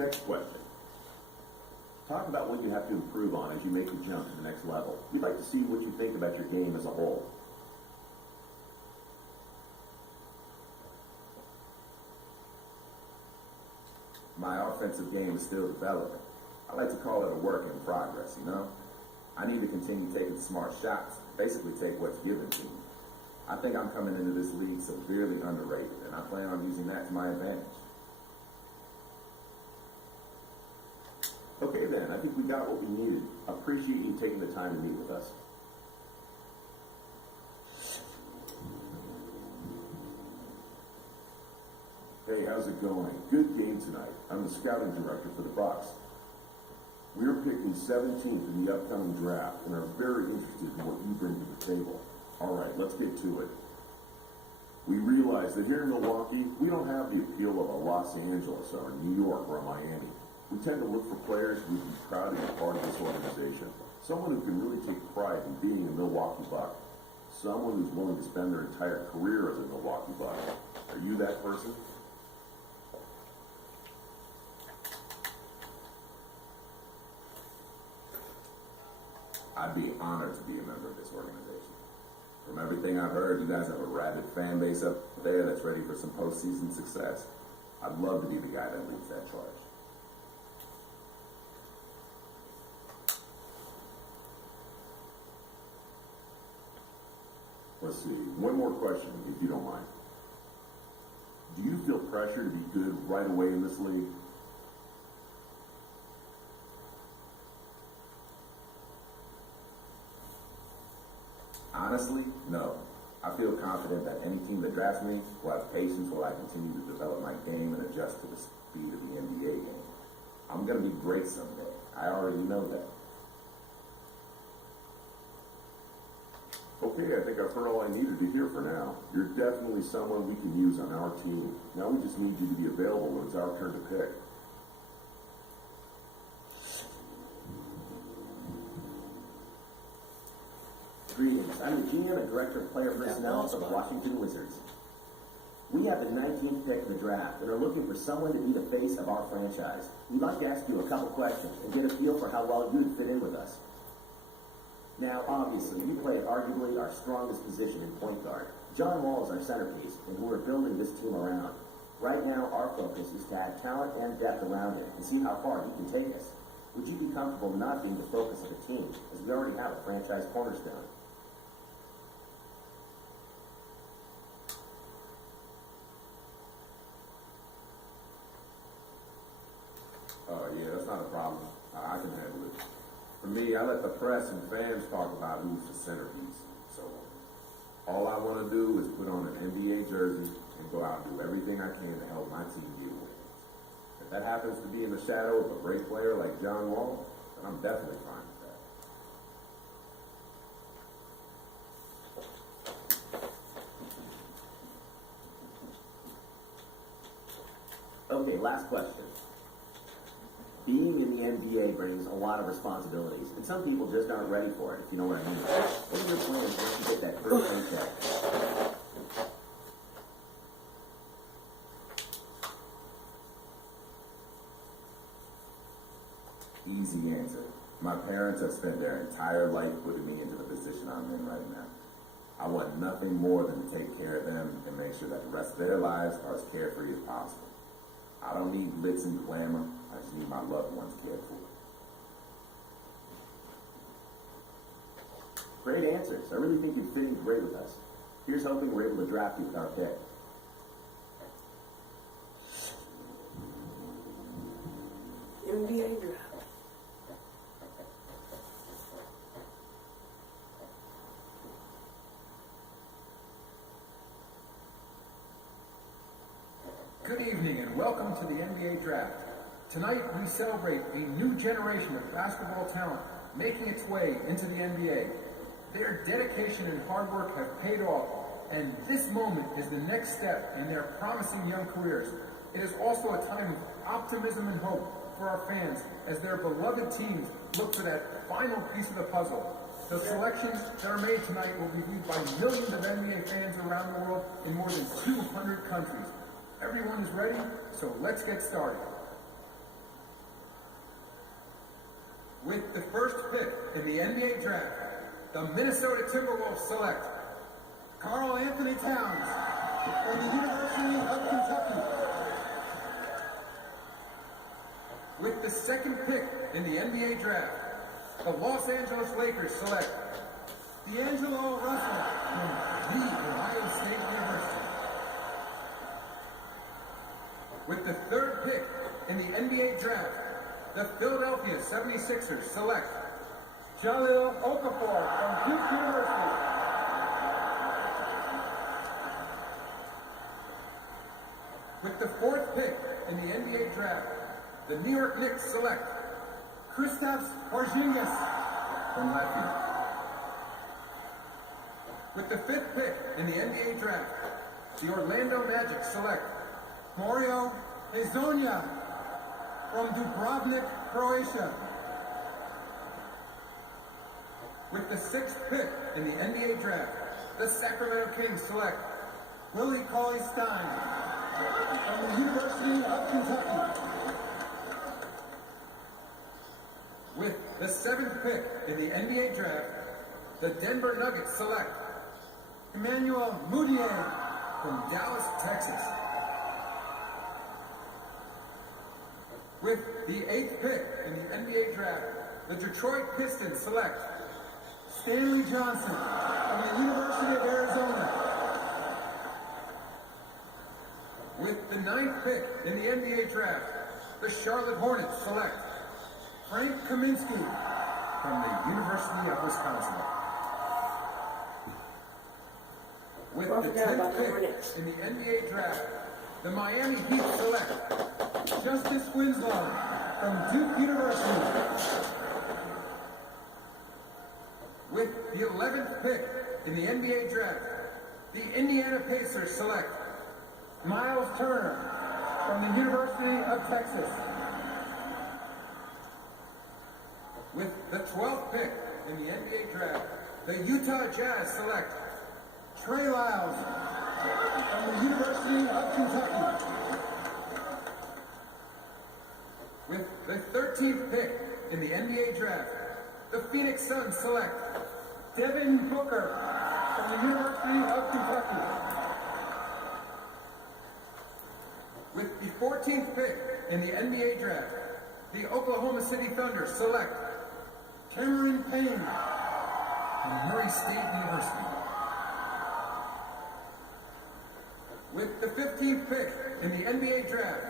Next question. Talk about what you have to improve on as you make the jump to the next level. We'd like to see what you think about your game as a whole. My offensive game is still developing. I like to call it a work in progress, you know? I need to continue taking smart shots, basically take what's given to me. I think I'm coming into this league severely underrated, and I plan on using that to my advantage. Okay then, I think we got what we needed. Appreciate you taking the time to meet with us. Hey, how's it going? Good game tonight. I'm the scouting director for the Bucks. We're picking 17th in the upcoming draft and are very interested in what you bring to the table. All right, let's get to it. We realize that here in Milwaukee, we don't have the appeal of a Los Angeles or a New York or a Miami. We tend to look for players who would be proud to be part of this organization. Someone who can really take pride in being a Milwaukee Buck. Someone who's willing to spend their entire career as a Milwaukee Buck. Are you that person? I'd be honored to be a member of this organization. From everything I've heard, you guys have a rabid fan base up there that's ready for some postseason success. I'd love to be the guy that leads that charge. Let's see, one more question, if you don't mind. Do you feel pressure to be good right away in this league? Honestly, no. I feel confident that any team that drafts me will have patience while I continue to develop my game and adjust to the speed of the NBA game. I'm going to be great someday. I already know that. Okay, I think I've heard all I needed to hear for now. You're definitely someone we can use on our team. Now we just need you to be available when it's our turn to pick. Greetings. I'm the GM and Director of Player Personnel for the Washington Wizards. We have the 19th pick in the draft and are looking for someone to be the face of our franchise. We'd like to ask you a couple questions and get a feel for how well you'd fit in with us. Now, obviously, you play arguably our strongest position in point guard. John Wall is our centerpiece, and we're building this team around. Right now, our focus is to add talent and depth around him and see how far he can take us. Would you be comfortable not being the focus of the team, as we already have a franchise cornerstone? Yeah, that's not a problem. I can handle it. For me, I let the press and fans talk about who's the centerpiece. So all I want to do is put on an NBA jersey and go out and do everything I can to help my team get wins. If that happens to be in the shadow of a great player like John Wall, then I'm definitely fine with that. Okay, last question. Being in the NBA brings a lot of responsibilities, and some people just aren't ready for it, if you know what I mean. What are your plans once you get that first paycheck? Easy answer. My parents have spent their entire life putting me into the position I'm in right now. I want nothing more than to take care of them and make sure that the rest of their lives are as carefree as possible. I don't need glitz and glamour. I just need my loved ones cared for. Great answers. I really think you'd fit in great with us. Here's hoping we're able to draft you with our pick. NBA draft. Good evening and welcome to the NBA Draft. Tonight we celebrate a new generation of basketball talent making its way into the NBA. Their dedication and hard work have paid off, and this moment is the next step in their promising young careers. It is also a time of optimism and hope for our fans as their beloved teams look for that final piece of the puzzle. The selections that are made tonight will be viewed by millions of NBA fans around the world in more than 200 countries. Everyone is ready, so let's get started. With the first pick in the NBA draft, the Minnesota Timberwolves select Karl Anthony Towns from the University of Kentucky. With the second pick in the NBA draft, the Los Angeles Lakers select D'Angelo Russell from the Ohio State University. With the third pick in the NBA draft, the Philadelphia 76ers select Jahlil Okafor from Duke University. With the fourth pick in the NBA draft, the New York Knicks select Kristaps Porzingis from Latvia. With the fifth pick in the NBA draft, the Orlando Magic select Mario Hezonja from Dubrovnik, Croatia. With the sixth pick in the NBA draft, the Sacramento Kings select Willie Cauley-Stein from the University of Kentucky. With the seventh pick in the NBA draft, the Denver Nuggets select Emmanuel Mudiay from Dallas, Texas. With the eighth pick in the NBA draft, the Detroit Pistons select Stanley Johnson from the University of Arizona. With the ninth pick in the NBA draft, the Charlotte Hornets select Frank Kaminsky from the University of Wisconsin. With the 10th pick in the NBA draft, the Miami Heat select Justice Winslow from Duke University. With the 11th pick in the NBA draft, the Indiana Pacers select Miles Turner from the University of Texas. With the 12th pick in the NBA draft, the Utah Jazz select Trey Lyles from the University of Kentucky. With the 13th pick in the NBA draft, the Phoenix Suns select Devin Booker from the University of Kentucky. With the 14th pick in the NBA draft, the Oklahoma City Thunder select Cameron Payne from Murray State University. With the 15th pick in the NBA draft,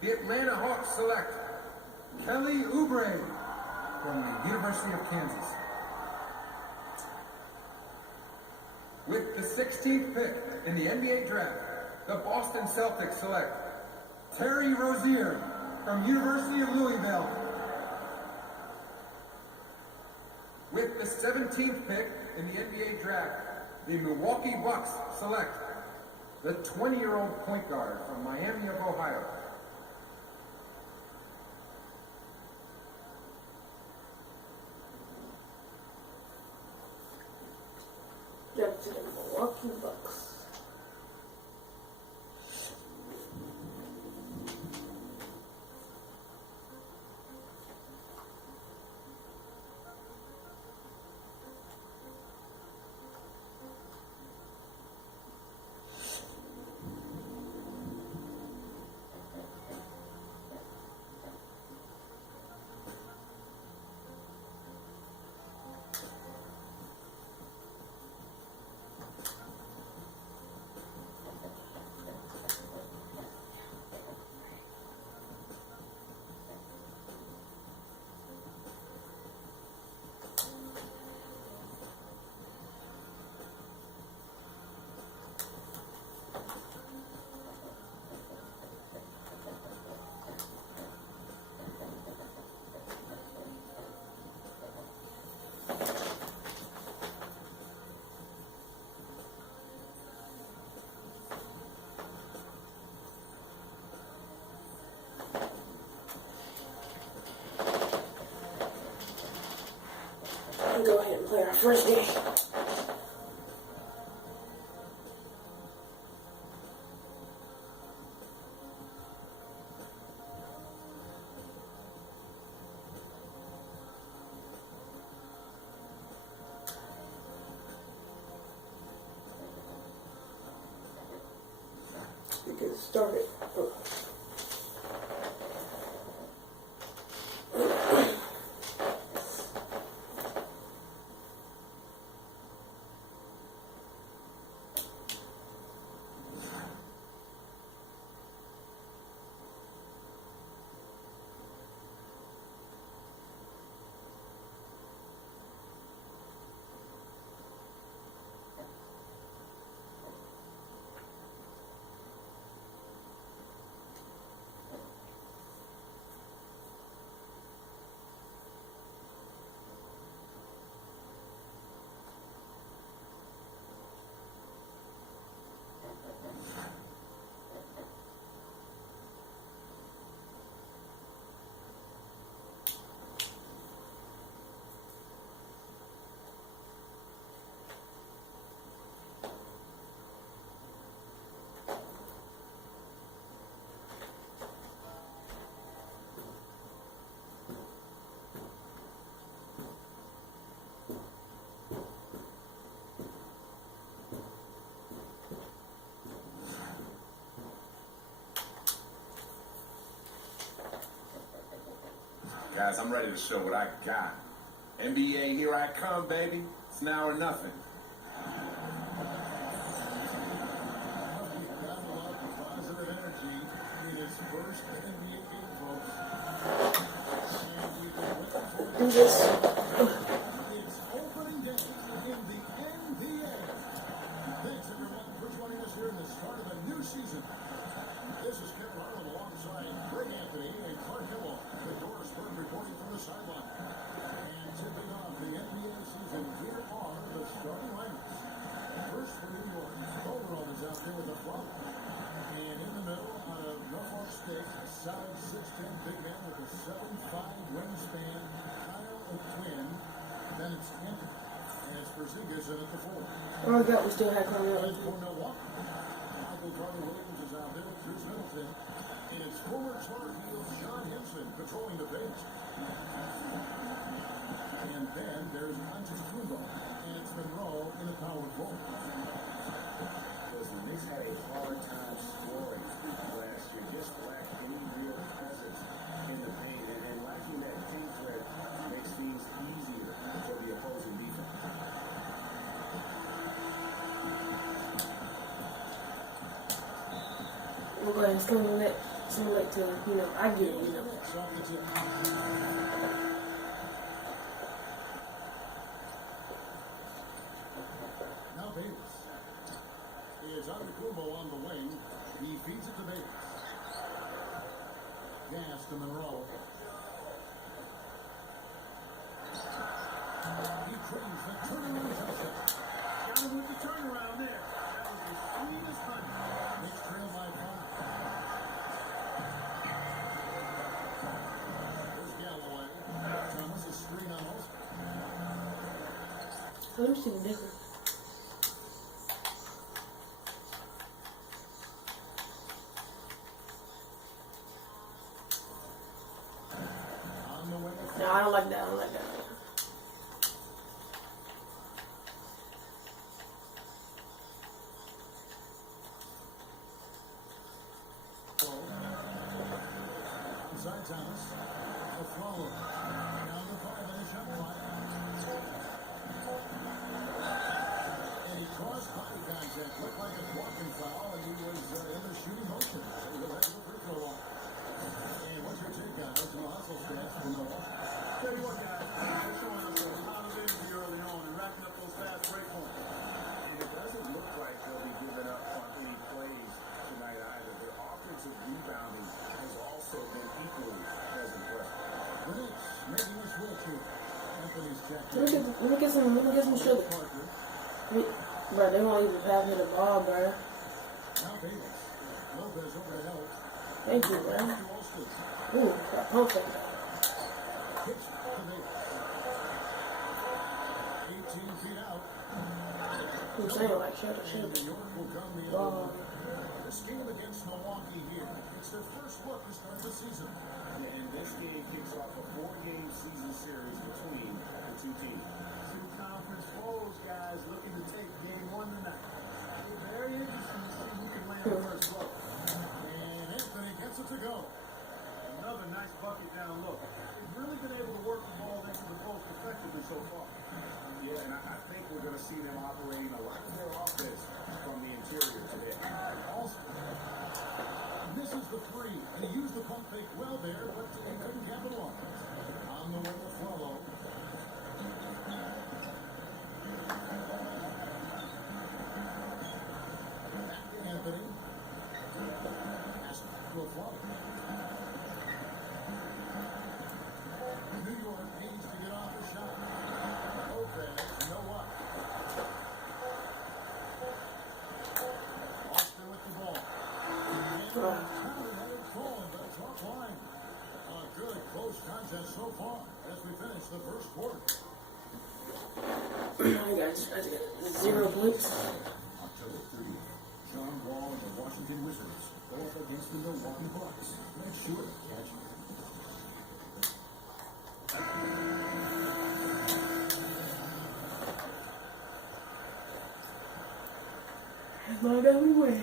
the Atlanta Hawks select Kelly Oubre from the University of Kansas. With the 16th pick in the NBA draft, the Boston Celtics select Terry Rozier from University of Louisville. With the 17th pick in the NBA draft, the Milwaukee Bucks select the 20-year-old point guard from Miami of Ohio. Jump to the Milwaukee Bucks. Go ahead and play our first game. started. Guys, I'm ready to show what I got. NBA, here I come, baby. It's now or nothing. Positive energy in his first NBA game, folks. Do this. It's opening day in the NBA. Thanks, everyone, for joining us here in the start of a new season. This is Kevin Harlan alongside Greg Anthony and Clark Hill. The Doris Bird reporting from the sideline. And tipping off the NBA season, here are the starting lineups. First for New York, Calderon is out there with a flop. And in the middle, out of Norfolk State, a solid 6'10" big man with a 7'5" wingspan, Kyle O'Quinn. Then it's Anthony. And it's Porzingis in at the 4. Oh my God, we still had Carmelo. And for Milwaukee, Michael Carter-Williams is out there with Chris Middleton. And it's former Tar Heel John Henson patrolling the bench. And then there's Antetokounmpo. And it's Monroe in the power forward. Because the Knicks had a hard time scoring last year, just lacked any real presence in the paint, and lacking that paint threat makes things easier for the opposing defense. We're going to simulate to, I get it, It's off the tip. Now Davis. Is Antetokounmpo on the wing. He feeds it to Davis. Gas to Monroe. He trains the turnaround touchdown. Got him with the turnaround there. That was the sweetest punch. Knicks trail by 5. There's Galloway. Thomas is screen on Olsen. Let me see the difference. On the wing. No, I don't like that. I don't like that. Inside Thomas. A throw. Down the 5 on the shot clock. And he caused body contact. Looked like a walking foul, and he was in the shooting motion. So he'll have to go free throw line. And what's your take on it? Some hustle stats from Milwaukee. Tell you what, guys, they're showing us a lot of energy early on and racking up those fast break points. And it doesn't look like they'll be giving up on any plays tonight either. Their offensive rebounding has also been equally as impressive. The Knicks making this switch here. Anthony's checked in. Let me get some sugar. Parker. Bro, they won't even pass me the ball, bro. Now Davis. Lopez over to help. Thank you, bro. To Olsen. Ooh, got pumped like that. Pitch to Davis. 18 feet out. I'm saying, like, shut And New York will come the Ball. other way. This game against Milwaukee here. It's their first look to start the season. And this game kicks off a 4-game season series between the two teams. Two conference foes, guys, looking to take game 1 tonight. It'll be very interesting to see who can land the first blow. see them operating a lot of their offense from the interior today. Misses the three, and he used the pump fake well there, but he couldn't capitalize. On the way to Flalo. Back to Anthony. Pass to Flalo. New York needs to get off the shot. Lopez, you know what? Austin with the ball. A good close contest so far as we finish the first quarter. I got 0 points. October 30th, John Wall and the Washington Wizards go up against the Milwaukee Bucks. Make sure to catch it. Not everywhere.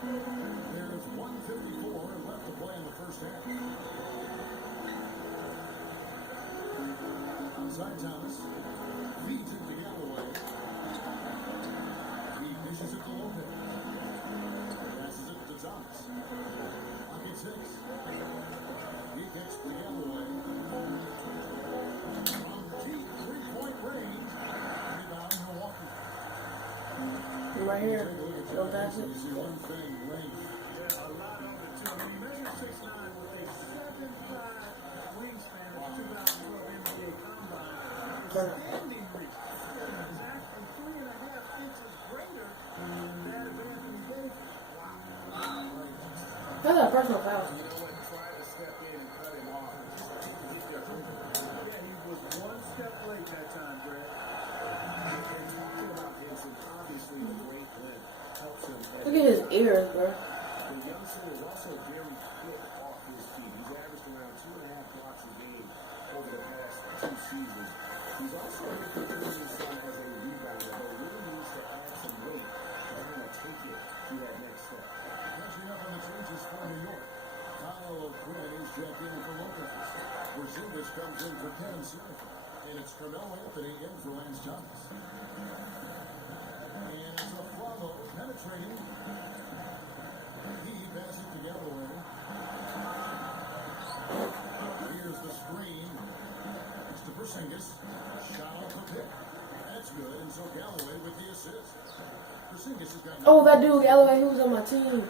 There's 1:54 left to play in the first half. Outside Thomas. Feeds it to Galloway. He dishes it to Lopez. Passes it to Thomas. Pocket 6. He gets to Galloway. From deep three-point range. Rebound Milwaukee. Right here. Don't pass it. See one thing, length. Yeah, a lot on the two. I mean, he measures 6'9" with a 7'5" wingspan at 2012 NBA Combine. Standing reach. Exactly 3.5 inches greater than that of Anthony Davis. Wow. That's a personal foul. You know what? Try to step in and cut him off. Yeah, he was one step late that time, Brett. And talking about Henson, obviously the great length helps him. Look at his ears, bro. The youngster is also very quick off his feet. He's averaged around 2.5 blocks a game over the past 2 seasons. He's also improving some as a rebounder, but really needs to add some weight to kind of take it to that next step. Catching up on the changes for New York. Kyle O'Quinn is checked in for Lopez. Porzingis comes in for Kevin Smith. And it's Carmelo Anthony in for Lance Thomas. And it's a Flalo penetrating. He passes to Galloway. Here's the screen. It's to Porzingis. Shot off the pick. That's good. And so Galloway with the assist. Porzingis has got. Oh, that dude Galloway, he was on my team.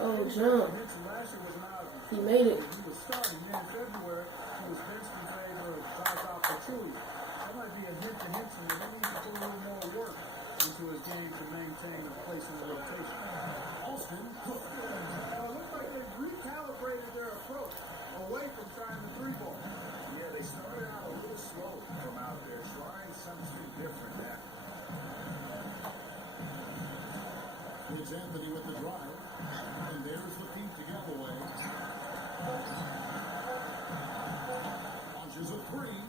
Oh, jump. Henson last year was not. He made it. He was starting. Then in February, he was benched in favor of Zaza Pachulia. That might be a hint to Henson that he needs to put a little more work into his game to maintain a place in the rotation. Austin Cook. It looks like they've recalibrated their approach away from trying the three ball. Yeah, they started out a little slow from out there, trying something different now. It's Anthony with the drive. And there's the feed to Galloway. Launches a three.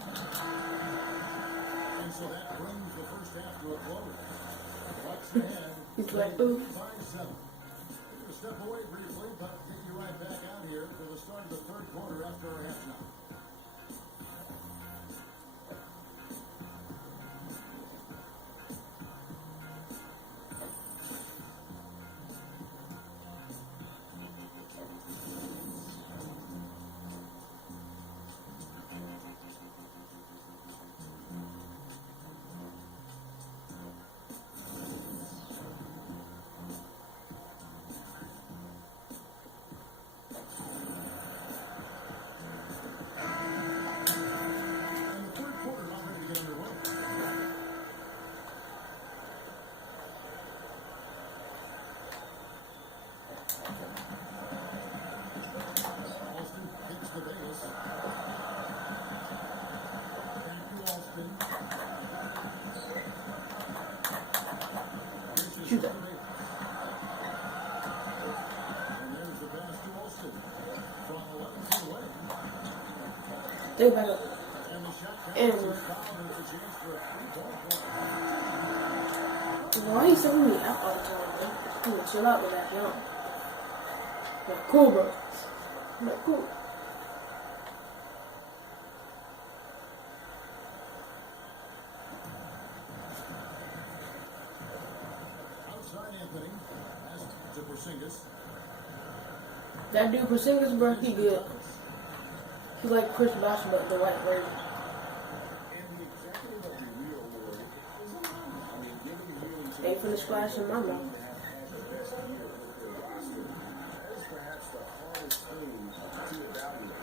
And so that brings the first half to a close. Bucks ahead. He's like, ooh. 5-7. We're going to step away briefly, but get you right back out here for the start of the third quarter after our halftime. Shoot that. They better. And why are you sending me out all the time, man? I'm gonna chill out with that jump. Like, cool, bro. Like, cool. Anthony. Pass to Porzingis. That dude Porzingis, bro, he good. He like Chris Bosh, but the white version. And the executive of the Wheel Award is a lot. I mean, giving the healing to Ain't finna splash in my mouth. have had the best year with their roster. That is perhaps the hardest thing to evaluate.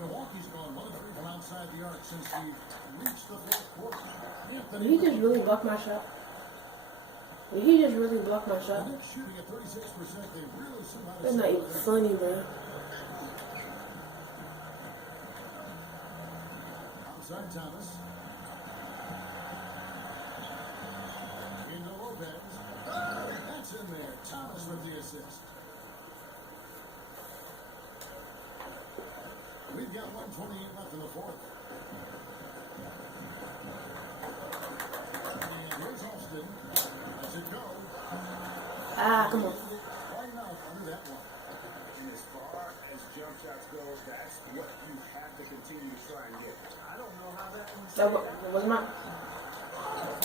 Milwaukee's gone 1 of 3 from outside the arc since we reached the fourth quarter. Did he just really block my shot? Did he just really block my shot? The Knicks shooting at 36%. They really somehow That's not even funny, bro. outside Thomas. Into Lopez. That's in there. Thomas with the assist. We've got 1:28 left in the fourth. And here's Austin. Lets it go. Ah, come on. Long enough under that one. And as far as jump shots go, that's what you have to continue to try and get. I don't know how that one's That was mine.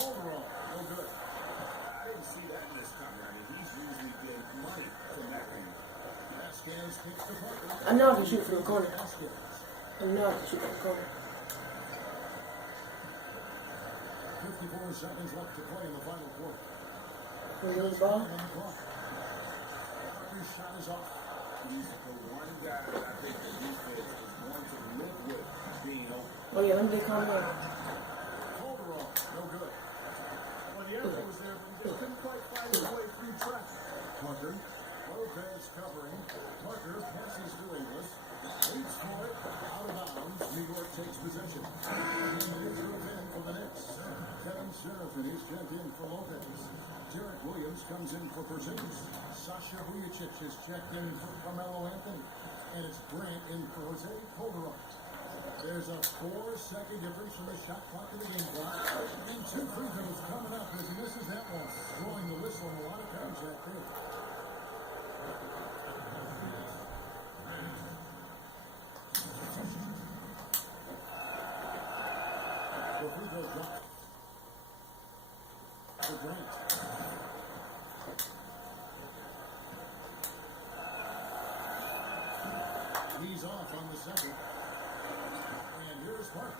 Overall, no good. I didn't see that in this cover. I mean, he's usually good money from that thing. Vasquez kicks the Parker. I know I can shoot from the corner. Vasquez. I know I can shoot from the corner. 54 seconds left to play in the final quarter. When you lose the ball, On the clock. Parker's shot is off. He's the one guy that I think the defense is going to live with being open. oh yeah, let me get calm down. Overall, no good. Well, the effort was there, but he just couldn't quite find his way through traffic. Parker. Lopez covering. Parker passes to Inglis. Waits for it. Out of bounds. New York takes possession. And it's moved in for the Knicks. Kevin Serafin is checked in for Lopez. Derek Williams comes in for Porzingis. Sasha Vujacic is checked in for Carmelo Anthony. And it's Grant in for Jose Calderon. There's a 4-second difference from the shot clock to the game clock. And 2 free throws coming up as he misses that one. Blowing the whistle on a lot of contact there. The free throw drop. For Grant. He's off on the second. And here's Parker.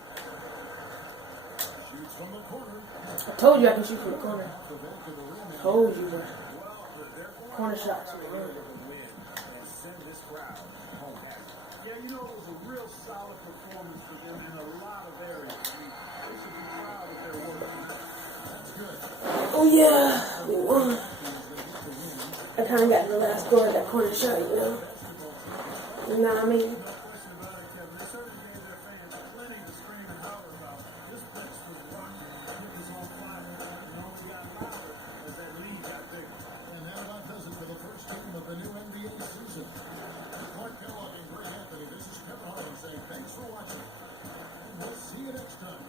Shoots from the corner. I told you I can shoot from the corner. Off the back of the rim. Told you, bro. Well, they're going Corner shots. to win and send this crowd home happy. Yeah, you know, it was a real solid performance for them in a lot of areas. I mean, they should be proud of their work. That's good. Oh yeah, we won. I kind of got in the last score of that corner shot, you know. You know what I mean? No question about it, Kevin. They certainly gave their fans plenty to scream and holler about. This place was rocking. It was on fire. It only got louder as that lead got bigger. And that about does it for the first game of the new NBA season. Clark Kellogg and Greg Anthony, this is Kevin Harlan saying thanks for watching. And we'll see you next time.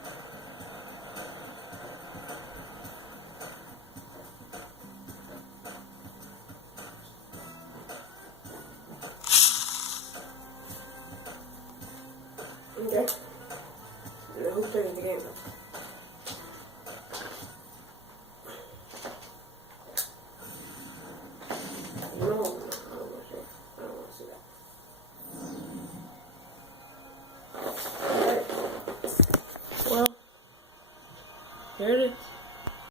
Okay. You know who's taking the game? No, I don't want to see it. I don't want to see that. Alright. Well, here it is.